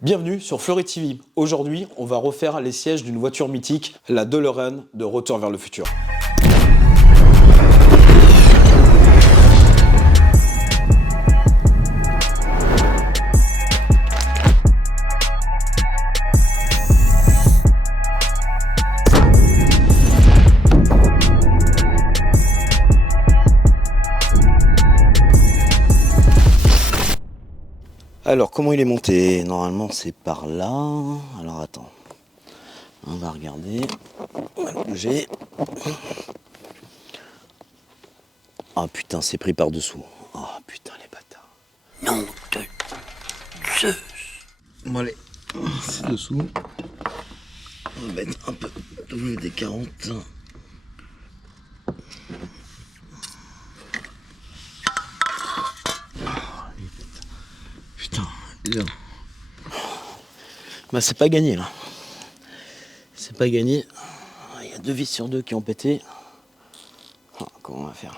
Bienvenue sur Fleury TV. Aujourd'hui, on va refaire les sièges d'une voiture mythique, la DeLorean de Retour vers le futur. Alors, comment il est monté? Normalement, c'est par là. Alors, attends. On va regarder. On va le bouger. Ah putain, c'est pris par-dessous. Oh putain, les bâtards. Non de Zeus. Bon, allez. C'est dessous. On va mettre un peu de WD-40. Putain, là. Bah, c'est pas gagné là. C'est pas gagné. Il y a 2 vis sur 2 qui ont pété. Ah, comment on va faire?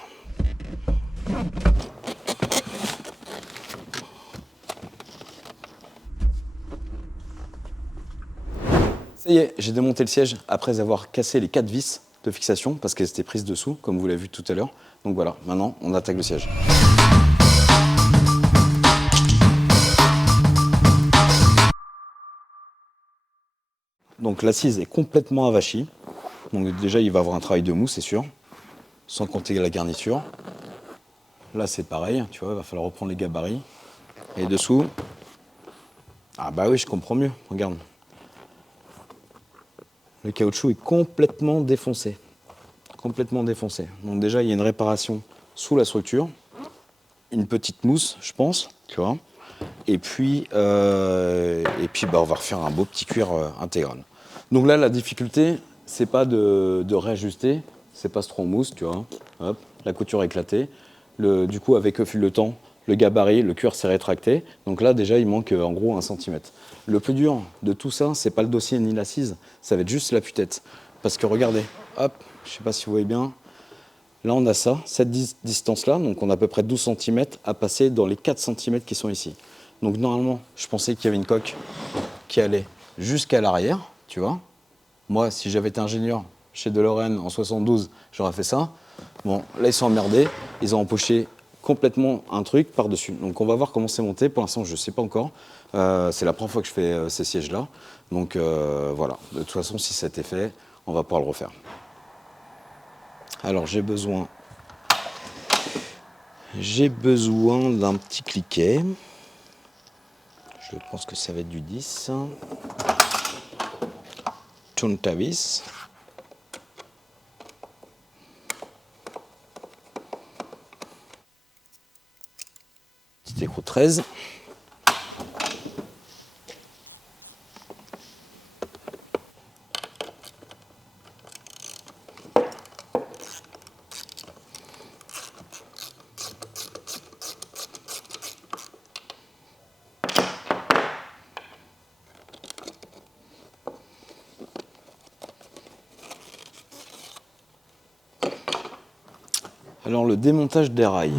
Ça y est, j'ai démonté le siège après avoir cassé les 4 vis de fixation parce qu'elles étaient prises dessous, comme vous l'avez vu tout à l'heure. Donc voilà, maintenant on attaque le siège. Donc l'assise est complètement avachie. Donc déjà il va avoir un travail de mousse, c'est sûr. Sans compter la garniture. Là c'est pareil, tu vois, il va falloir reprendre les gabarits. Et dessous. Ah bah oui, je comprends mieux, regarde. Le caoutchouc est complètement défoncé. Complètement défoncé. Donc déjà il y a une réparation sous la structure. Une petite mousse, je pense, tu vois. Et puis bah, on va refaire un beau petit cuir intégral. Donc là, la difficulté, c'est pas de réajuster, c'est pas trop en mousse, tu vois. Hop, la couture est éclatée. Du coup, avec le fil de temps, le gabarit, le cuir s'est rétracté. Donc là, déjà, il manque en gros 1 cm. Le plus dur de tout ça, c'est pas le dossier ni l'assise, ça va être juste la putette. Parce que regardez, hop, je sais pas si vous voyez bien. Là, on a ça, cette distance-là, donc on a à peu près 12 cm à passer dans les 4 cm qui sont ici. Donc normalement, je pensais qu'il y avait une coque qui allait jusqu'à l'arrière, tu vois. Moi, si j'avais été ingénieur chez DeLorean en 72, j'aurais fait ça. Bon, là, ils sont emmerdés, ils ont empoché complètement un truc par-dessus. Donc on va voir comment c'est monté. Pour l'instant, je ne sais pas encore. C'est la première fois que je fais ces sièges-là. Donc voilà, de toute façon, si ça a été fait, on va pouvoir le refaire. Alors j'ai besoin d'un petit cliquet. Je pense que ça va être du 10. Tourne ta vis. Petit écrou 13. Alors le démontage des rails.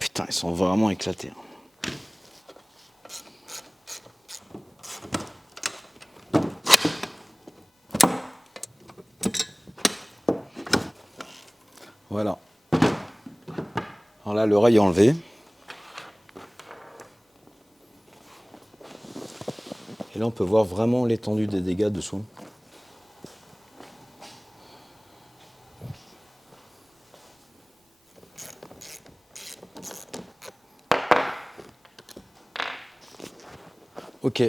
Putain, ils sont vraiment éclatés. Voilà. Alors là, le rail est enlevé. Et là, on peut voir vraiment l'étendue des dégâts dessous. Ok,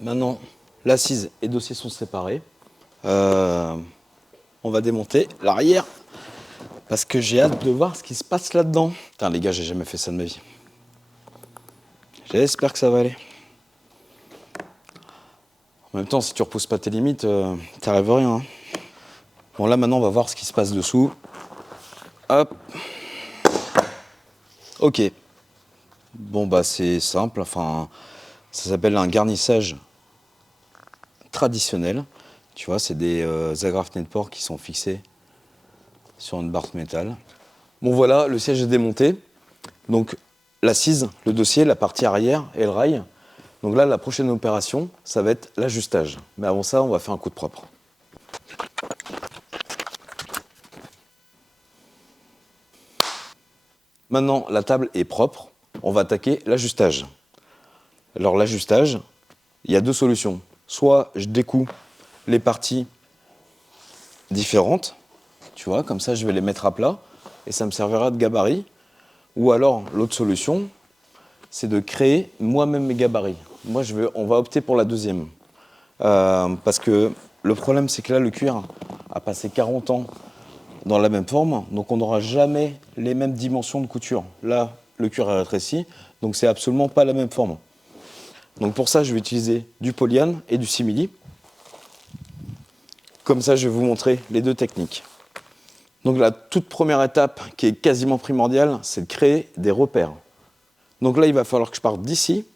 maintenant l'assise et le dossier sont séparés. On va démonter l'arrière parce que j'ai hâte de voir ce qui se passe là-dedans. Putain les gars, j'ai jamais fait ça de ma vie. J'espère que ça va aller. En même temps, si tu repousses pas tes limites, t'arrives à rien. Hein. Bon là maintenant, on va voir ce qui se passe dessous. Hop. Ok. Bon bah c'est simple, enfin ça s'appelle un garnissage traditionnel. Tu vois, c'est des agrafenés de porc qui sont fixés sur une barre de métal. Bon voilà, le siège est démonté. Donc l'assise, le dossier, la partie arrière et le rail. Donc là, la prochaine opération, ça va être l'ajustage. Mais avant ça, on va faire un coup de propre. Maintenant, la table est propre. On va attaquer l'ajustage. Alors l'ajustage, il y a deux solutions. Soit je découpe les parties différentes, tu vois, comme ça je vais les mettre à plat et ça me servira de gabarit. Ou alors l'autre solution, c'est de créer moi-même mes gabarits. Moi, on va opter pour la deuxième. Parce que le problème, c'est que là, le cuir a passé 40 ans dans la même forme, donc on n'aura jamais les mêmes dimensions de couture. Là, le cuir est rétréci, donc c'est absolument pas la même forme. Donc pour ça, je vais utiliser du polyane et du simili. Comme ça, je vais vous montrer les deux techniques. Donc la toute première étape, qui est quasiment primordiale, c'est de créer des repères. Donc là, il va falloir que je parte d'ici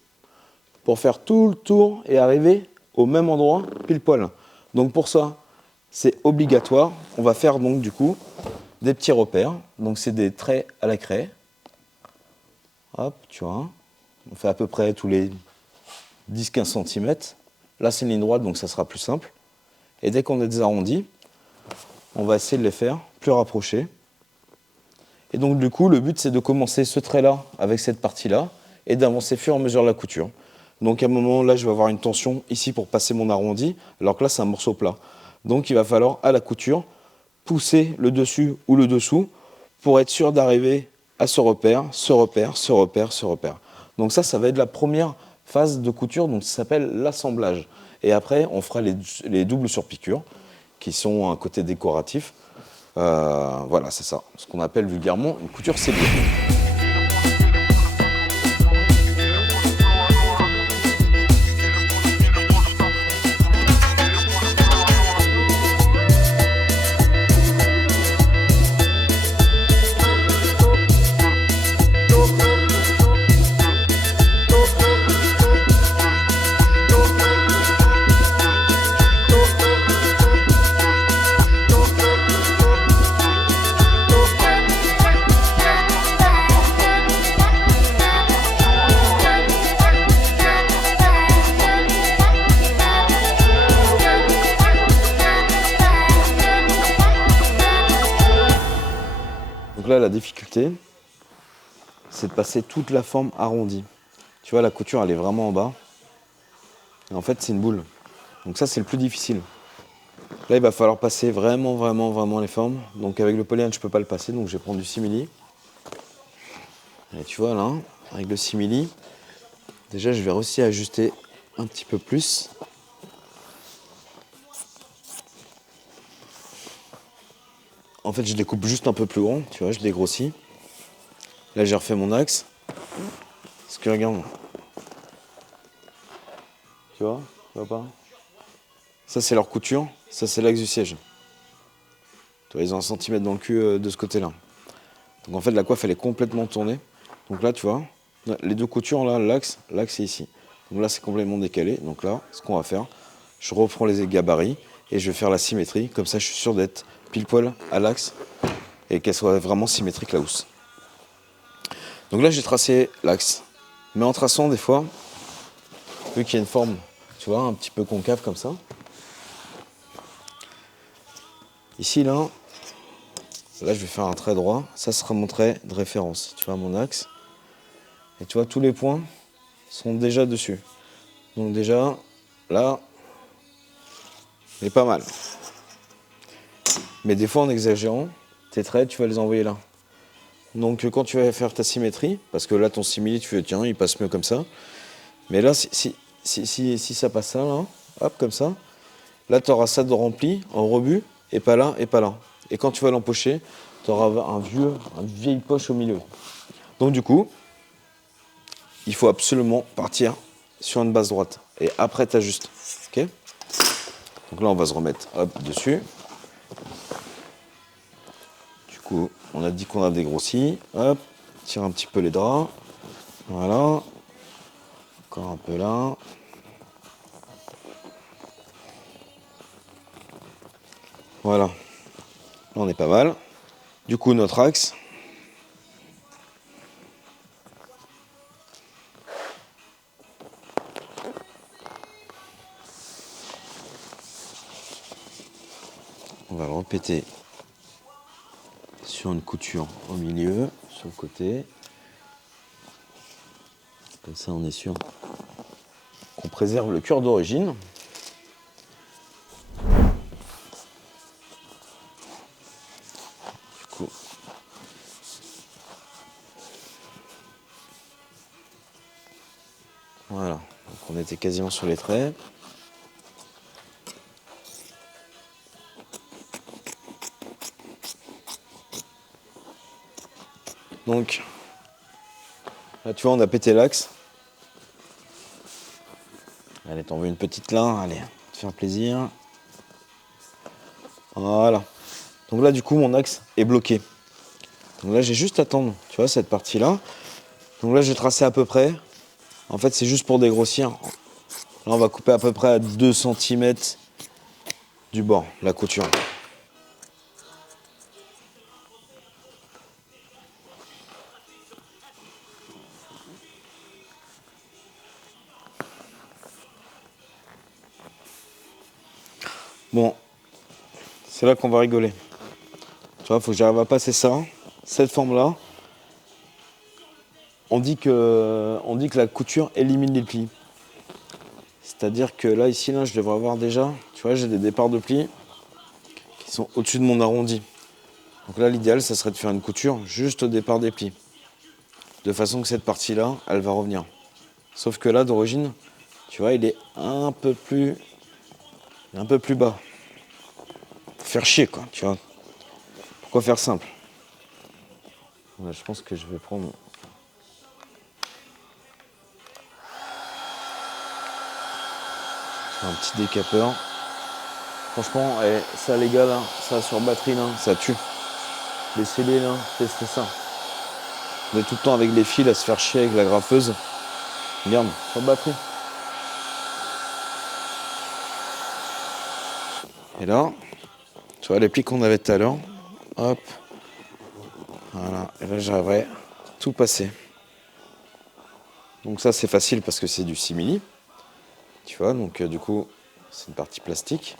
pour faire tout le tour et arriver au même endroit, pile poil. Donc pour ça, c'est obligatoire. On va faire donc du coup des petits repères. Donc c'est des traits à la craie. Hop, tu vois. On fait à peu près tous les 10-15 cm. Là, c'est une ligne droite, donc ça sera plus simple. Et dès qu'on a des arrondis, on va essayer de les faire plus rapprochés. Et donc du coup, le but, c'est de commencer ce trait-là avec cette partie-là et d'avancer au fur et à mesure la couture. Donc à un moment, là, je vais avoir une tension ici pour passer mon arrondi, alors que là, c'est un morceau plat. Donc il va falloir, à la couture, pousser le dessus ou le dessous pour être sûr d'arriver à ce repère, ce repère, ce repère, ce repère. Donc ça va être la première phase de couture, donc ça s'appelle l'assemblage. Et après, on fera les doubles surpiqûres, qui sont un côté décoratif. Voilà, c'est ça, ce qu'on appelle vulgairement une couture ciblée. Donc là, la difficulté, c'est de passer toute la forme arrondie. Tu vois, la couture, elle est vraiment en bas. Et en fait, c'est une boule. Donc ça, c'est le plus difficile. Là, il va falloir passer vraiment, vraiment, vraiment les formes. Donc avec le polyane, je ne peux pas le passer, donc je vais prendre du simili. Et tu vois, là, avec le simili, déjà, je vais aussi ajuster un petit peu plus. En fait, je découpe juste un peu plus grand, tu vois, je dégrossis. Là, j'ai refait mon axe. Parce que regarde. Tu vois pas? Ça, c'est leur couture. Ça, c'est l'axe du siège. Tu vois, ils ont 1 cm dans le cul de ce côté-là. Donc en fait, la coiffe, elle est complètement tournée. Donc là, tu vois, les deux coutures, là, l'axe est ici. Donc là, c'est complètement décalé. Donc là, ce qu'on va faire, je reprends les gabarits et je vais faire la symétrie. Comme ça, je suis sûr d'être pile poil à l'axe et qu'elle soit vraiment symétrique la housse. Donc là, j'ai tracé l'axe. Mais en traçant, des fois, vu qu'il y a une forme, tu vois, un petit peu concave comme ça. Ici, là, je vais faire un trait droit. Ça sera mon trait de référence. Tu vois, mon axe. Et tu vois, tous les points sont déjà dessus. Donc déjà, là, il est pas mal. Mais des fois, en exagérant, tes traits, tu vas les envoyer là. Donc quand tu vas faire ta symétrie, parce que là, ton simili, tu fais, tiens, il passe mieux comme ça. Mais là, si ça passe ça, là, hop, comme ça, là, tu auras ça de rempli, en rebut, et pas là, et pas là. Et quand tu vas l'empocher, tu auras une vieille poche au milieu. Donc du coup, il faut absolument partir sur une base droite. Et après, tu ajustes. Okay. Donc là, on va se remettre hop, dessus. Du coup, on a dit qu'on a dégrossi. Hop, tire un petit peu les draps. Voilà. Encore un peu là. Voilà. Là, on est pas mal. Du coup, notre axe. On va le répéter sur une couture au milieu, sur le côté. Comme ça, on est sûr qu'on préserve le cœur d'origine. Du coup, voilà. Donc on était quasiment sur les traits. Donc, là, tu vois, on a pété l'axe. Allez, t'en veux une petite là, allez, te faire plaisir. Voilà. Donc là, du coup, mon axe est bloqué. Donc là, j'ai juste à attendre, tu vois, cette partie-là. Donc là, je vais tracer à peu près. En fait, c'est juste pour dégrossir. Là, on va couper à peu près à 2 cm du bord, la couture. Bon, c'est là qu'on va rigoler. Tu vois, il faut que j'arrive à passer ça, cette forme-là. On dit que la couture élimine les plis. C'est-à-dire que là, ici, là, je devrais avoir déjà, tu vois, j'ai des départs de plis qui sont au-dessus de mon arrondi. Donc là, l'idéal, ça serait de faire une couture juste au départ des plis. De façon que cette partie-là, elle va revenir. Sauf que là, d'origine, tu vois, il est un peu plus bas. Faut faire chier, quoi, tu vois. Pourquoi faire simple? Ouais, je pense que je vais prendre un petit décapeur. Franchement, ça les gars là, ça sur batterie là, ça tue. Laissez-les là, testez ça. On est tout le temps avec les fils à se faire chier avec la graffeuse. Regarde, sur batterie. Et là, tu vois les plis qu'on avait tout à l'heure. Hop. Voilà. Et là j'arriverai tout passer. Donc ça c'est facile parce que c'est du simili. Tu vois, donc du coup, c'est une partie plastique.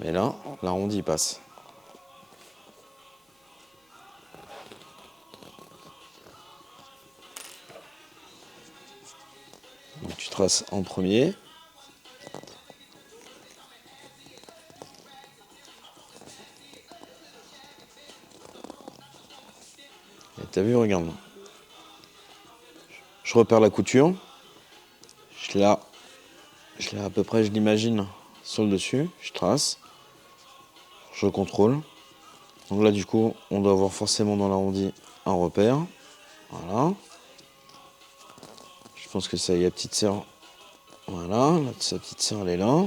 Mais là, l'arrondi il passe. Donc tu traces en premier. Et t'as vu, regarde. Je repère la couture. Je l'ai à peu près, je l'imagine, sur le dessus. Je trace. Je contrôle. Donc là, du coup, on doit avoir forcément dans l'arrondi un repère. Voilà. Je pense que ça y est, la petite sœur. Voilà, sa petite sœur, elle est là.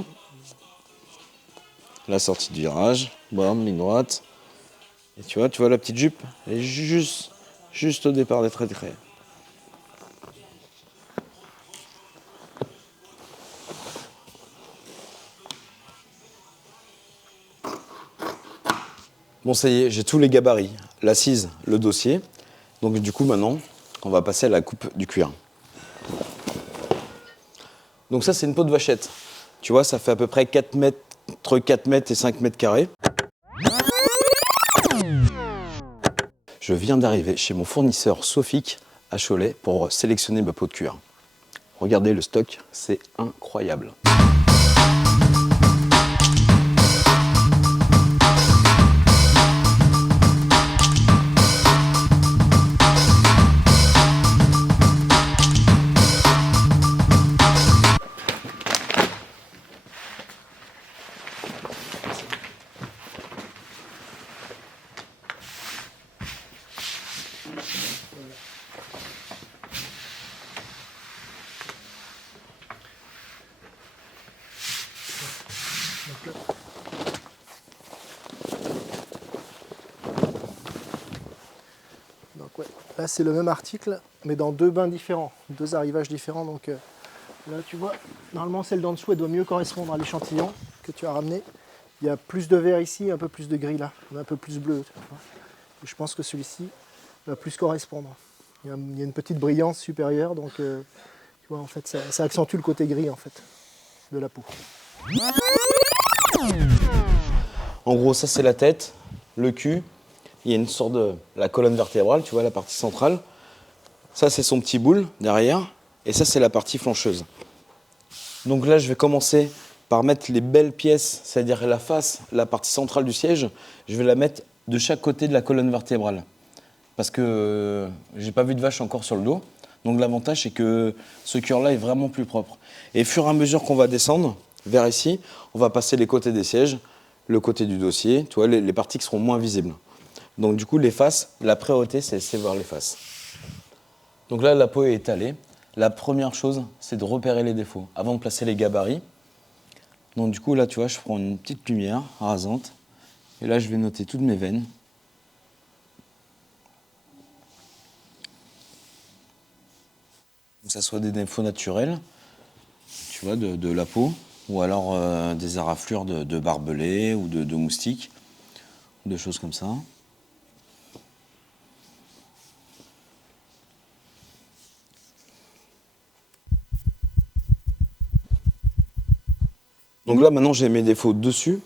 La sortie de virage. Bam, ligne droite. Et tu vois la petite jupe, elle est juste au départ des traits de craie. Bon, ça y est, j'ai tous les gabarits. L'assise, le dossier. Donc du coup, maintenant, on va passer à la coupe du cuir. Donc ça, c'est une peau de vachette. Tu vois, ça fait à peu près 4 mètres, entre 4 mètres et 5 mètres carrés. Je viens d'arriver chez mon fournisseur Sophic à Cholet pour sélectionner ma peau de cuir. Regardez le stock, c'est incroyable. Donc ouais, là c'est le même article, mais dans 2 bains différents, 2 arrivages différents. Donc là tu vois, normalement celle d'en dessous elle doit mieux correspondre à l'échantillon que tu as ramené. Il y a plus de vert ici, un peu plus de gris là, un peu plus bleu. Tu vois. Et je pense que celui-ci va plus correspondre. Il y a une petite brillance supérieure, donc tu vois en fait ça accentue le côté gris en fait de la peau. En gros, ça c'est la tête, le cul. Il y a une sorte de la colonne vertébrale, tu vois, la partie centrale. Ça c'est son petit boule derrière. Et ça c'est la partie flancheuse. Donc là, je vais commencer par mettre les belles pièces, c'est-à-dire la face, la partie centrale du siège. Je vais la mettre de chaque côté de la colonne vertébrale. Parce que j'ai pas vu de vache encore sur le dos. Donc l'avantage, c'est que ce cuir-là est vraiment plus propre. Et au fur et à mesure qu'on va descendre vers ici, on va passer les côtés des sièges, le côté du dossier, tu vois, les parties qui seront moins visibles. Donc du coup, les faces, la priorité, c'est voir les faces. Donc là, la peau est étalée. La première chose, c'est de repérer les défauts avant de placer les gabarits. Donc du coup, là, tu vois, je prends une petite lumière rasante. Et là, je vais noter toutes mes veines. Que ce soit des défauts naturels, tu vois, de la peau, ou alors des éraflures de barbelés ou de moustiques, des choses comme ça. Donc là, maintenant, j'ai mes défauts dessus.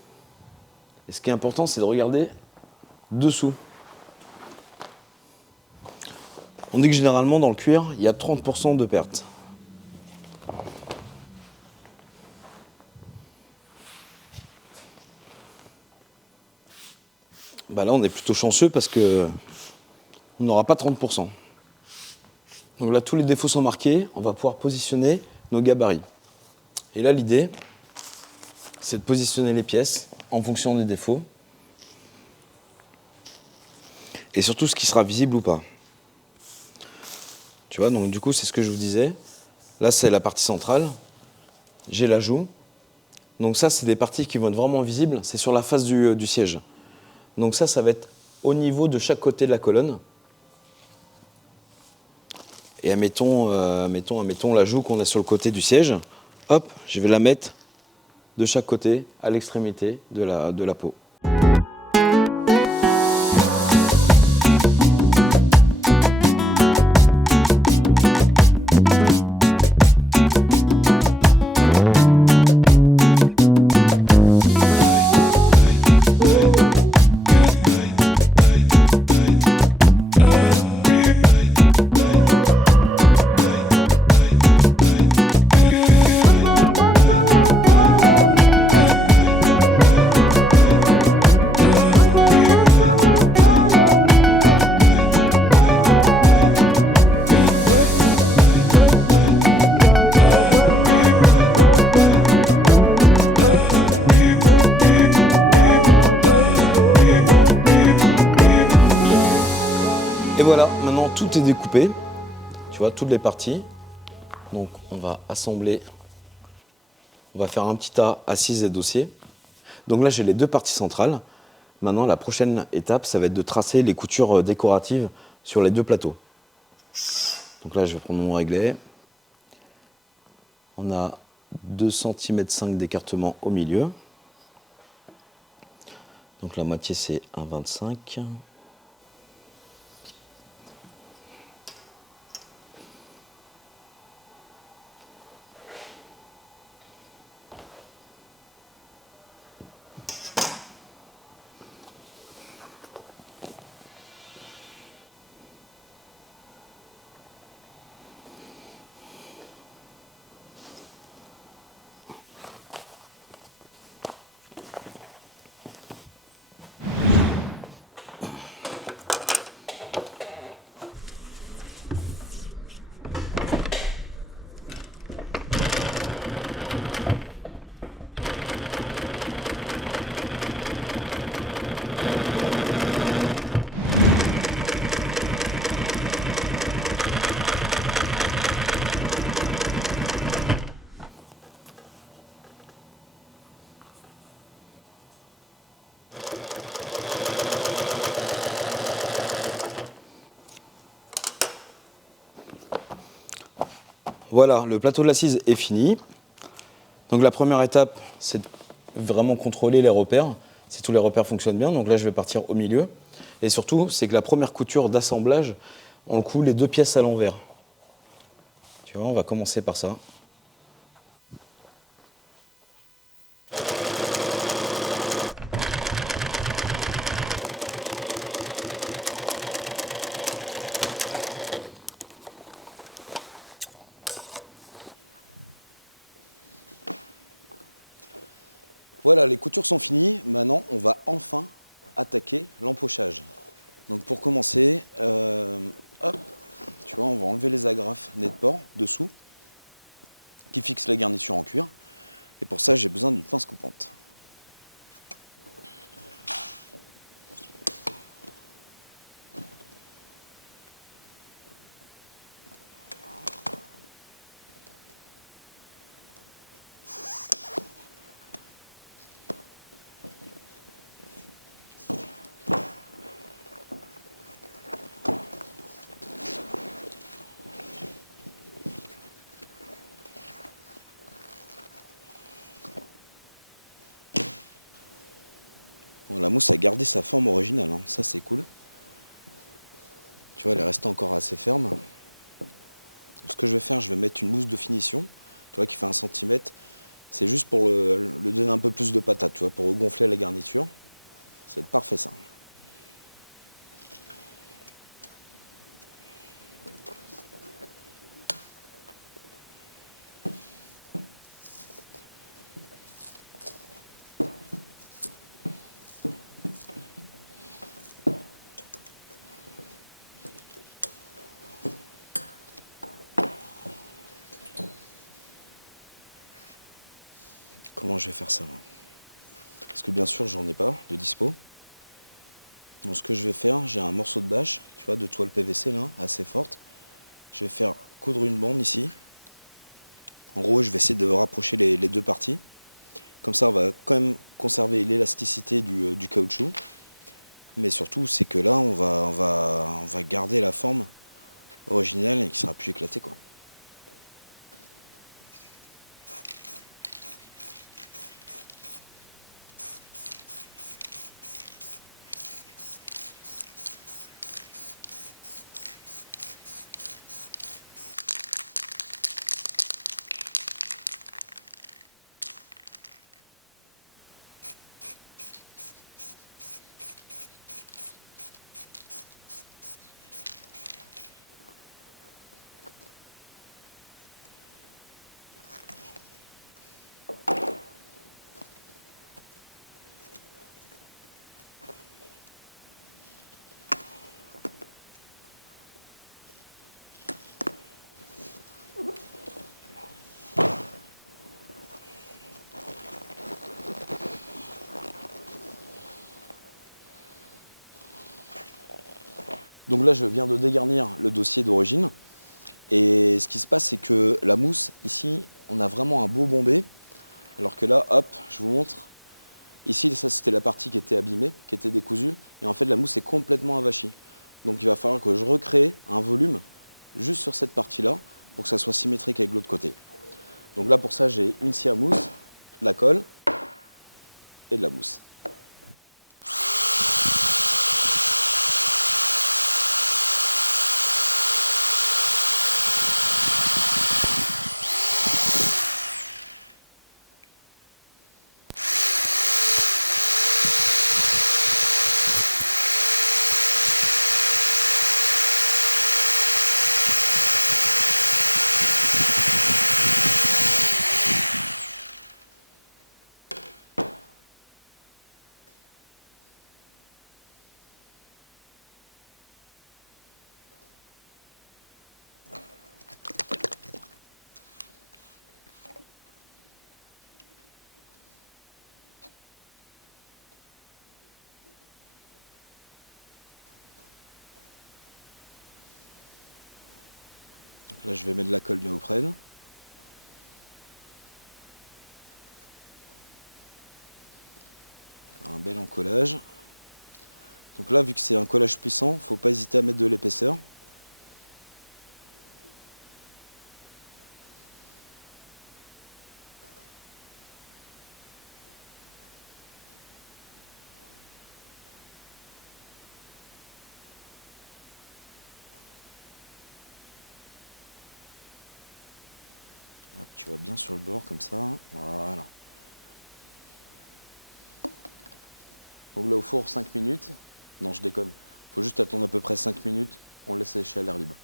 Et ce qui est important, c'est de regarder dessous. On dit que généralement, dans le cuir, il y a 30% de perte. Bah là, on est plutôt chanceux parce que on n'aura pas 30%. Donc là, tous les défauts sont marqués. On va pouvoir positionner nos gabarits. Et là, l'idée, c'est de positionner les pièces en fonction des défauts. Et surtout, ce qui sera visible ou pas. Tu vois, donc du coup, c'est ce que je vous disais. Là, c'est la partie centrale. J'ai la joue. Donc ça, c'est des parties qui vont être vraiment visibles. C'est sur la face du siège. Donc ça va être au niveau de chaque côté de la colonne. Et admettons la joue qu'on a sur le côté du siège. Hop, je vais la mettre de chaque côté à l'extrémité de la peau. Et voilà, maintenant tout est découpé, tu vois, toutes les parties. Donc on va assembler, on va faire un petit tas assise et dossier. Donc là j'ai les deux parties centrales. Maintenant la prochaine étape, ça va être de tracer les coutures décoratives sur les deux plateaux. Donc là je vais prendre mon réglet. On a 2,5 cm d'écartement au milieu. Donc la moitié c'est 1,25 m. Voilà, le plateau de l'assise est fini. Donc la première étape, c'est de vraiment contrôler les repères, si tous les repères fonctionnent bien. Donc là, je vais partir au milieu. Et surtout, c'est que la première couture d'assemblage, on coud les deux pièces à l'envers. Tu vois, on va commencer par ça. Voilà, les coutures sont finies. Maintenant, on va enfin attaquer l'empochage. Donc pour commencer, hop, tu vois, on va enlever les agrafes nez de porc dessous, qui fixent la garniture en cuir. Et pour ça, j'ai besoin d'une pince coupante. Bon, la mousse a gardé sa forme originale, hein. Ça c'est cool. Tu vois, elle est restée encore assez ferme. Donc, ce que je vais faire, je vais mettre une mousse de finition, tu vois, qui fait 1 centimètre. C'est juste pour le donner un peu plus de patate, tu vois, pour gonfler la garniture. C'est parfait ça. Comment je vais faire ça, moi? Parce que bien sûr, j'en ai pas de dispo. Donc ce que je vais faire, j'ai un morceau de bâche, tu vois, de toile PVC là, assez forte. Je vais faire coudre une bande ici. En gros, je vais essayer de rapprocher les deux parties. Comme ça, on va quand même conserver l'élasticité du caoutchouc. Mais surtout, c'est que là, on va garder la forme originale et qui sera plus éclatée, quoi. Donc là, je viens de dégarnir le dossier d'origine. Et ce qui se passe, c'est que la mousse, ici, on a vraiment un beau bombé. Alors que là, hop, je vous montre. Ici, ça, c'était la partie qui était abîmée, qui était décousue. Et en fait, la mousse est complètement avachie. Donc il va falloir que je recrée un volume juste sur cette partie-là pour que ça soit symétrique avec l'autre côté. Donc là, pour ça, j'ai une scie à mousse, de la colle et de la mousse. Donc là, je vais mettre de la colle néoprène. Un bel encollage. Donc là, vu que c'est un collage puissant, il ne faut pas hésiter à mettre de l'épaisseur. Hop, tu vas bien sur le bord comme ça. Voilà. Donc là, au four, 5 minutes. Non, je déconne. Il faut juste attendre à peu près 5 minutes. On laisse sécher à l'air libre.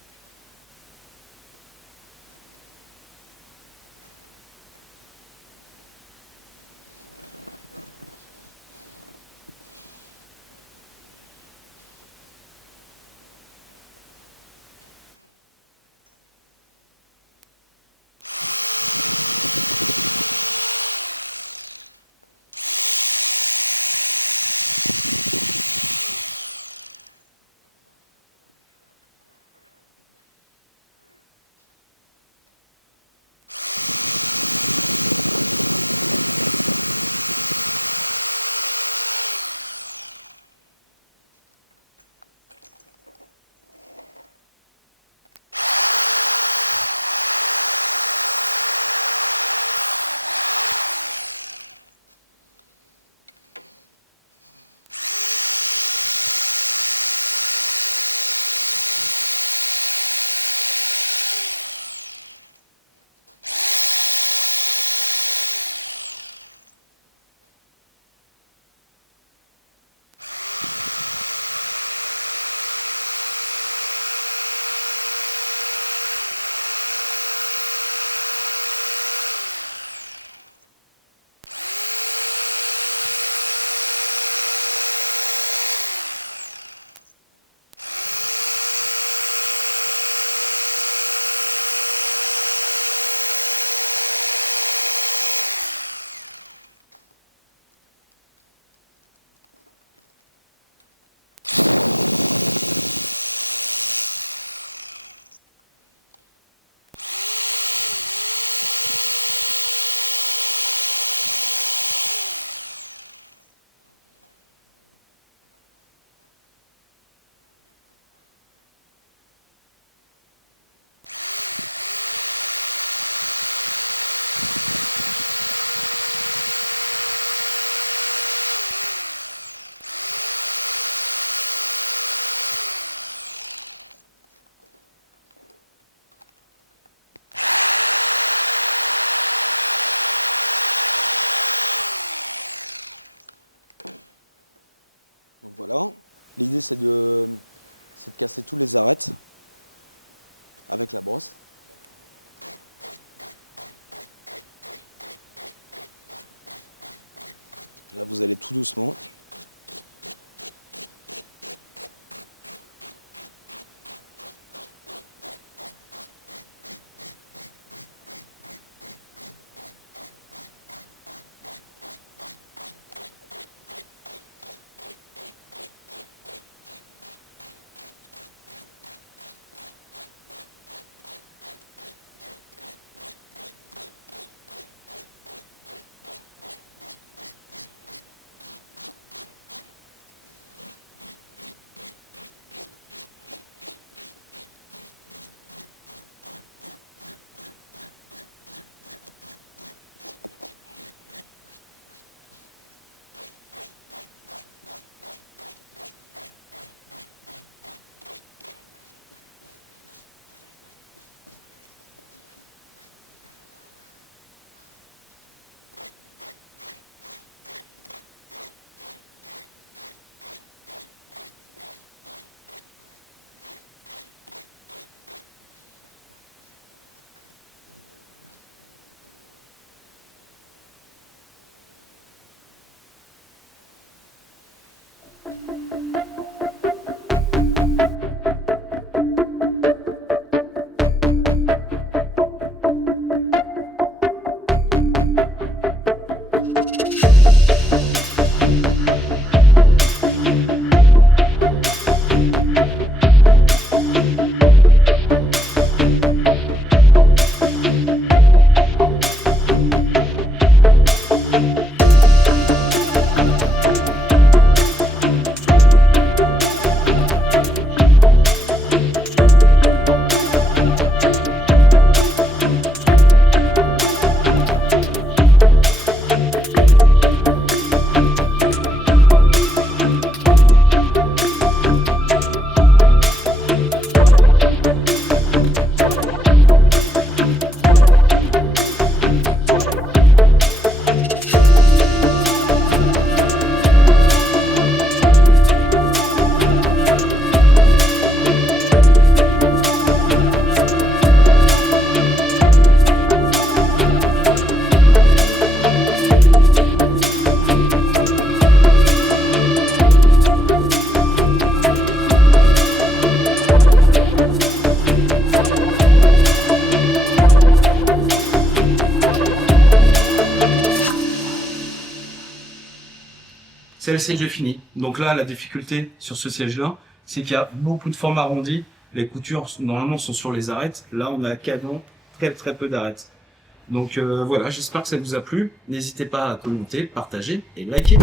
voilà. L'idée c'est de casser tous les arêtes avec la brosse. Là vous allez tout doucement. C'est le siège fini. Donc là, la difficulté sur ce siège-là, c'est qu'il y a beaucoup de formes arrondies. Les coutures, normalement, sont sur les arêtes. Là, on a quasiment très peu d'arêtes. Donc voilà, j'espère que ça vous a plu. N'hésitez pas à commenter, partager et liker.